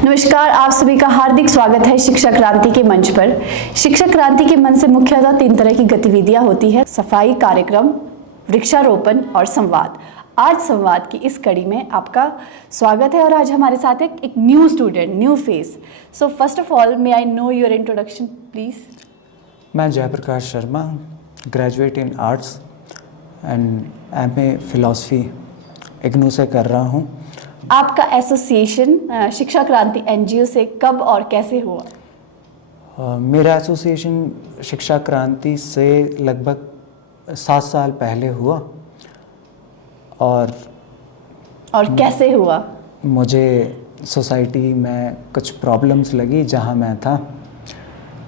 नमस्कार, आप सभी का हार्दिक स्वागत है शिक्षा क्रांति के मंच पर। शिक्षा क्रांति के मंच से मुख्यतः 3 तरह की गतिविधियां होती है: सफाई कार्यक्रम, वृक्षारोपण और संवाद। आज संवाद की इस कड़ी में आपका स्वागत है और आज हमारे साथ एक new student, new face. So first of all, may I know your introduction please. मैं Jayprakash Sharma, graduate in arts and MA philosophy IGNOU से कर रहा हूँ। आपका एसोसिएशन शिक्षा क्रांति एनजीओ से कब और कैसे हुआ? मेरा एसोसिएशन शिक्षा क्रांति से लगभग 7 साल पहले हुआ और कैसे हुआ? मुझे सोसाइटी में कुछ प्रॉब्लम्स लगी जहाँ मैं था,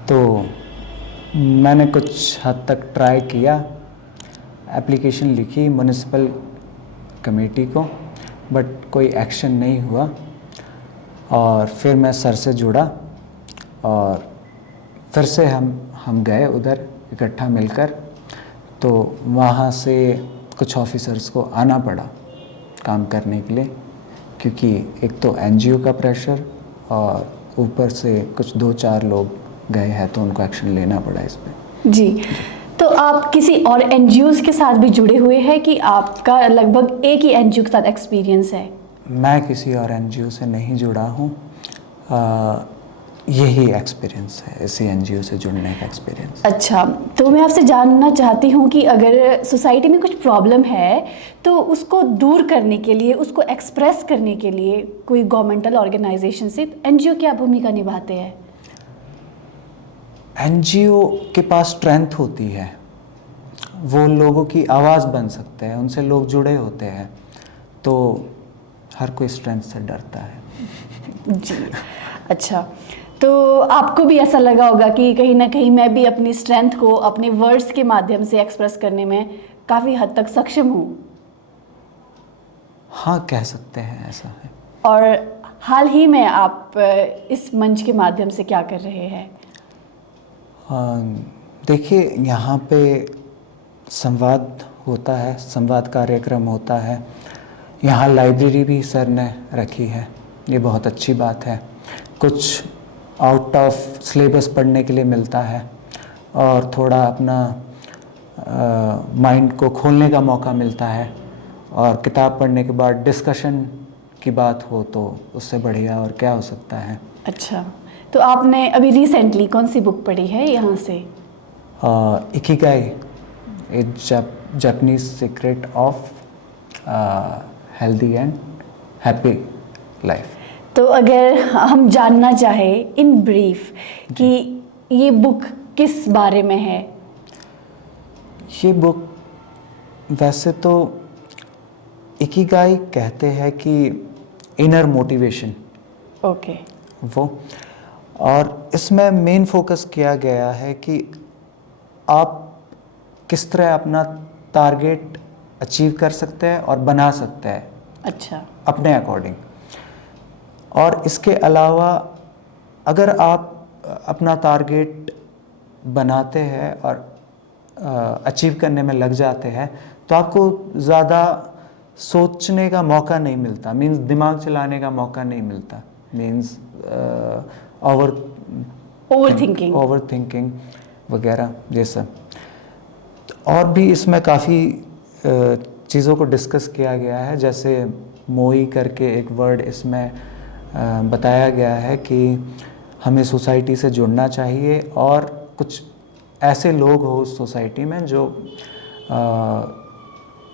तो मैंने कुछ हद तक ट्राई किया, एप्लीकेशन लिखी म्युनिसिपल कमेटी को, बट कोई एक्शन नहीं हुआ। और फिर मैं सर से जुड़ा और फिर से हम गए उधर इकट्ठा मिलकर, तो वहाँ से कुछ ऑफिसर्स को आना पड़ा काम करने के लिए, क्योंकि एक तो एनजीओ का प्रेशर और ऊपर से कुछ 2-4 लोग गए हैं, तो उनको एक्शन लेना पड़ा इस पर। जी, तो आप किसी और एनजीओज़ के साथ भी जुड़े हुए हैं कि आपका लगभग एक ही एनजीओ के साथ एक्सपीरियंस है? मैं किसी और एनजीओ से नहीं जुड़ा हूँ, यही एक्सपीरियंस है, इसी एनजीओ से जुड़ने का एक्सपीरियंस। अच्छा, तो मैं आपसे जानना चाहती हूँ कि अगर सोसाइटी में कुछ प्रॉब्लम है तो उसको दूर करने के लिए, उसको एक्सप्रेस करने के लिए कोई गवर्नमेंटल ऑर्गेनाइजेशन से एनजीओ क्या भूमिका निभाते हैं? एनजीओ के पास स्ट्रेंथ होती है, वो लोगों की आवाज़ बन सकते हैं, उनसे लोग जुड़े होते हैं, तो हर कोई स्ट्रेंथ से डरता है। जी, अच्छा, तो आपको भी ऐसा लगा होगा कि कहीं ना कहीं मैं भी अपनी स्ट्रेंथ को अपने वर्ड्स के माध्यम से एक्सप्रेस करने में काफ़ी हद तक सक्षम हूँ? हाँ, कह सकते हैं, ऐसा है। और हाल ही में आप इस मंच के माध्यम से क्या कर रहे हैं? देखिए, यहाँ पे संवाद होता है, संवाद कार्यक्रम होता है। यहाँ लाइब्रेरी भी सर ने रखी है, ये बहुत अच्छी बात है। कुछ आउट ऑफ सिलेबस पढ़ने के लिए मिलता है और थोड़ा अपना माइंड को खोलने का मौका मिलता है, और किताब पढ़ने के बाद डिस्कशन की बात हो तो उससे बढ़िया और क्या हो सकता है। अच्छा, तो आपने अभी रिसेंटली कौन सी बुक पढ़ी है यहाँ से? Ikigai, A Japanese secret of healthy and happy life. तो अगर हम जानना चाहें इन ब्रीफ कि ये बुक किस बारे में है? ये बुक वैसे तो इकिगाई कहते हैं कि इनर मोटिवेशन, ओके। वो, और इसमें मेन फोकस किया गया है कि आप किस तरह अपना टारगेट अचीव कर सकते हैं और बना सकते हैं, अच्छा, अपने अकॉर्डिंग। और इसके अलावा अगर आप अपना टारगेट बनाते हैं और अचीव करने में लग जाते हैं, तो आपको ज़्यादा सोचने का मौका नहीं मिलता, मीन्स दिमाग चलाने का मौका नहीं मिलता, मीन्स ओवर थिंकिंग वगैरह ये सब। और भी इसमें काफ़ी चीज़ों को डिस्कस किया गया है, जैसे मोई करके एक वर्ड इसमें बताया गया है कि हमें सोसाइटी से जुड़ना चाहिए और कुछ ऐसे लोग हो उस सोसाइटी में जो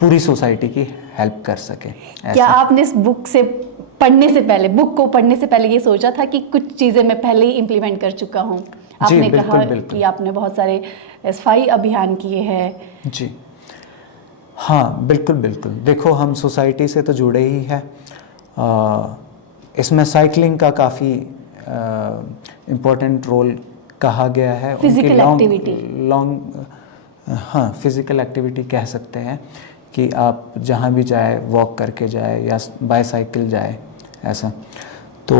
पूरी सोसाइटी की हेल्प कर सके। क्या आपने इस बुक को पढ़ने से पहले ये सोचा था कि कुछ चीज़ें मैं पहले ही इम्प्लीमेंट कर चुका हूँ? आपने कहा कि आपने बहुत सारे सफाई अभियान किए हैं। जी हाँ, बिल्कुल बिल्कुल। देखो, हम सोसाइटी से तो जुड़े ही हैं। इसमें साइकिलिंग का काफ़ी इम्पोर्टेंट रोल कहा गया है। फिजिकल एक्टिविटी, हाँ, फिज़िकल एक्टिविटी कह सकते हैं कि आप जहाँ भी जाए, वॉक करके जाए या बाईसाइकिल जाए, ऐसा। तो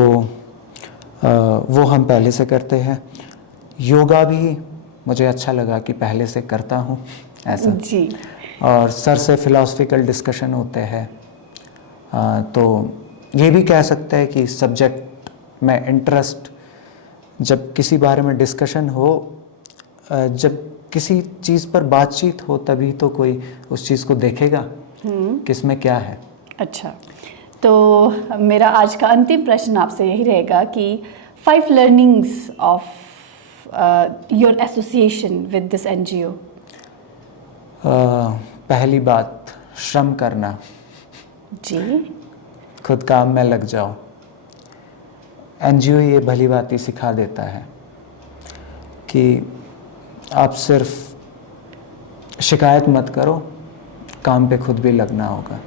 वो हम पहले से करते हैं। योगा भी मुझे अच्छा लगा कि पहले से करता हूँ, ऐसा जी। और सर से फ़िलासफ़िकल डिस्कशन होते हैं, तो ये भी कह सकते हैं कि सब्जेक्ट मैं इंटरेस्ट, जब किसी बारे में डिस्कशन हो, जब किसी चीज़ पर बातचीत हो, तभी तो कोई उस चीज़ को देखेगा कि इसमें क्या है। अच्छा, तो मेरा आज का अंतिम प्रश्न आपसे यही रहेगा कि 5 learnings of your association with this NGO। पहली बात, श्रम करना, जी। खुद काम में लग जाओ। NGO ये भली बात सिखा देता है कि आप सिर्फ शिकायत मत करो, काम पे खुद भी लगना होगा।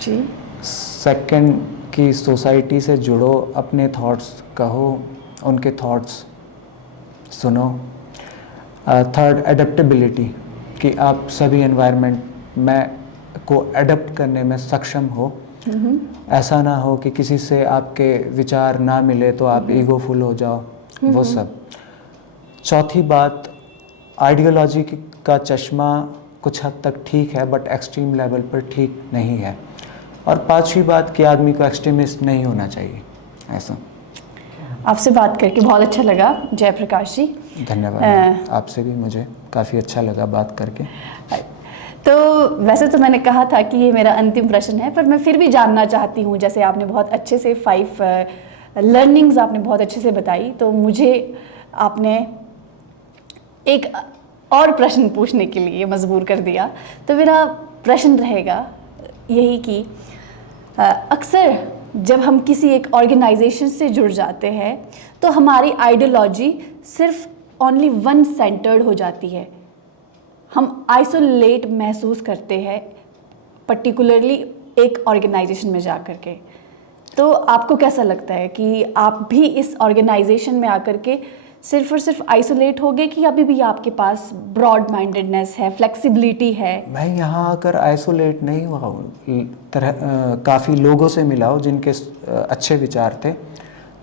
जी। सेकंड कि सोसाइटी से जुड़ो, अपने थॉट्स कहो, उनके थॉट्स सुनो। थर्ड, एडेप्टेबिलिटी, कि आप सभी एनवायरनमेंट में को अडेप्ट करने में सक्षम हो। ऐसा ना हो कि किसी से आपके विचार ना मिले तो आप ईगोफुल हो जाओ, वो सब। चौथी बात, आइडियोलॉजी का चश्मा कुछ हद तक ठीक है बट एक्सट्रीम लेवल पर ठीक नहीं है। और पांचवी बात कि आदमी को एक्सट्रीमिस्ट नहीं होना चाहिए। ऐसा। आपसे बात करके बहुत अच्छा लगा जयप्रकाश जी। धन्यवाद। आपसे भी मुझे काफ़ी अच्छा लगा बात करके। तो वैसे तो मैंने कहा था कि ये मेरा अंतिम प्रश्न है, पर मैं फिर भी जानना चाहती हूँ, जैसे आपने बहुत अच्छे से 5 लर्निंग्स आपने बहुत अच्छे से बताई, तो मुझे आपने एक और प्रश्न पूछने के लिए मजबूर कर दिया। तो मेरा प्रश्न रहेगा यही कि अक्सर जब हम किसी एक ऑर्गेनाइजेशन से जुड़ जाते हैं तो हमारी आइडियोलॉजी सिर्फ ओनली वन सेंटर्ड हो जाती है। हम आइसोलेट महसूस करते हैं पर्टिकुलरली एक ऑर्गेनाइजेशन में जा कर के। तो आपको कैसा लगता है कि आप भी इस ऑर्गेनाइजेशन में आकर के सिर्फ और सिर्फ आइसोलेट हो गए कि अभी भी आपके पास ब्रॉड माइंडेडनेस है, फ्लेक्सिबिलिटी है? मैं यहाँ आकर आइसोलेट नहीं हुआ हूँ, काफ़ी लोगों से मिला हूँ जिनके अच्छे विचार थे,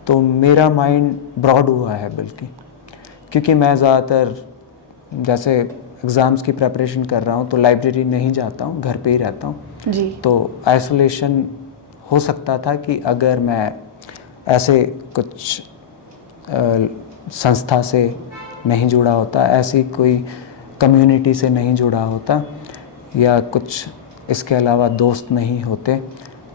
तो मेरा माइंड ब्रॉड हुआ है बल्कि, क्योंकि मैं ज़्यादातर जैसे एग्ज़ाम्स की प्रिपरेशन कर रहा हूँ तो लाइब्रेरी नहीं जाता हूँ, घर पे ही रहता हूँ जी। तो आइसोलेशन हो सकता था कि अगर मैं ऐसे कुछ संस्था से नहीं जुड़ा होता, ऐसी कोई कम्युनिटी से नहीं जुड़ा होता, या कुछ इसके अलावा दोस्त नहीं होते,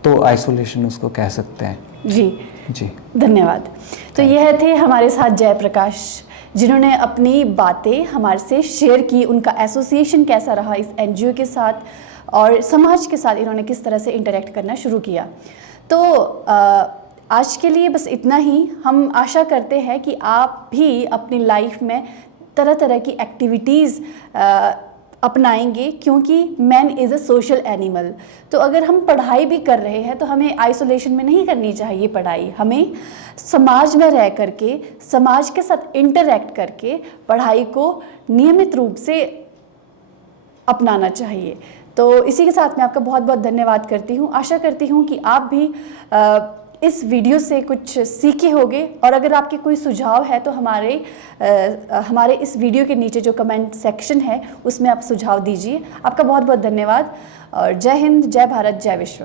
तो आइसोलेशन उसको कह सकते हैं। जी जी, धन्यवाद। तो यह थे हमारे साथ जयप्रकाश, जिन्होंने अपनी बातें हमारे से शेयर की, उनका एसोसिएशन कैसा रहा इस NGO के साथ और समाज के साथ इन्होंने किस तरह से इंटरेक्ट करना शुरू किया। तो आज के लिए बस इतना ही। हम आशा करते हैं कि आप भी अपनी लाइफ में तरह तरह की एक्टिविटीज़ अपनाएंगे, क्योंकि man is a social animal. तो अगर हम पढ़ाई भी कर रहे हैं तो हमें आइसोलेशन में नहीं करनी चाहिए पढ़ाई, हमें समाज में रह करके, समाज के साथ इंटरेक्ट करके पढ़ाई को नियमित रूप से अपनाना चाहिए। तो इसी के साथ मैं आपका बहुत बहुत धन्यवाद करती हूँ। आशा करती हूँ कि आप भी इस वीडियो से कुछ सीखे होंगे, और अगर आपके कोई सुझाव है तो हमारे इस वीडियो के नीचे जो कमेंट सेक्शन है उसमें आप सुझाव दीजिए। आपका बहुत बहुत धन्यवाद और जय हिंद, जय भारत, जय विश्व।